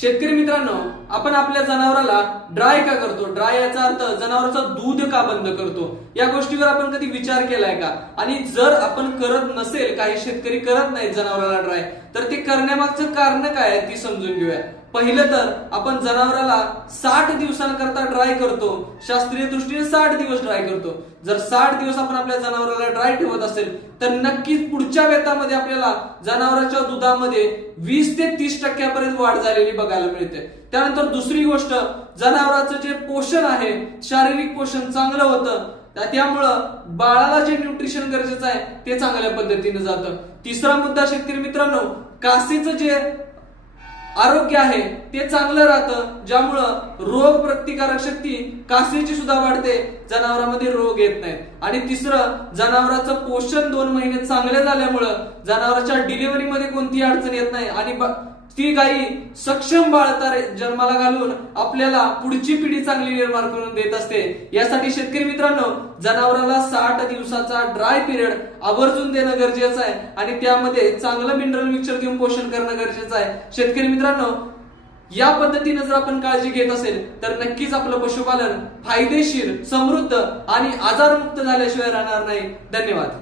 शेतकरी मित्रांनो, आपण आपल्या जनावराला ड्राय का करतो? ड्राय याचा अर्थ जनावराचं दूध का बंद करतो? या गोष्टीवर आपण कधी विचार केलाय का? आणि जर आपण करत नसेल, काही शेतकरी करत नाहीत जनावराला ड्राय, तर ते करण्यामागचं कारण काय आहे ती समजून घेऊया. पहिलं तर आपण जनावराला 60 दिवसांकरता ड्राय करतो. शास्त्रीय दृष्टीने 60 दिवस ड्राय करतो. जर 60 दिवस आपण आपल्या जनावराला ड्राय ठेवत असेल तर नक्कीच पुढच्या वेतामध्ये आपल्याला जनावराच्या दुधामध्ये 20 ते 30% वाढ झालेली बघायला मिळते. त्यानंतर दुसरी गोष्ट, जनावराचं जे पोषण आहे, शारीरिक पोषण चांगलं होतं. त्यामुळं बाळाला जे न्यूट्रिशन गरजेचं आहे ते चांगल्या पद्धतीने जातं. तिसरा मुद्दा शेतकरी मित्रांनो, कासेचं जे आरोग्य आहे ते चांगलं राहतं, ज्यामुळं रोग प्रतिकारक शक्ती कासेची सुद्धा वाढते, जनावरांमध्ये रोग येत नाहीत. आणि तिसरं, जनावराचं पोषण 2 महिने चांगले झाल्यामुळं जनावराच्या डिलिव्हरीमध्ये कोणतीही अडचण येत नाही आणि ती गायी सक्षम बाळंतारे जन्माला घालून आपल्याला पुढची पिढी चांगली निर्माण करून देत असते. यासाठी शेतकरी मित्रांनो, जनावराला 60 दिवसाचा ड्राय पिरियड आवर्जून देणं गरजेचं आहे आणि त्यामध्ये चांगलं मिनरल मिक्सचर देऊन पोषण करणं गरजेचं आहे. शेतकरी मित्रांनो, या पद्धतीने जर आपण काळजी घेत असेल तर नक्कीच आपलं पशुपालन फायदेशीर, समृद्ध आणि आजारमुक्त झाल्याशिवाय राहणार नाही. धन्यवाद.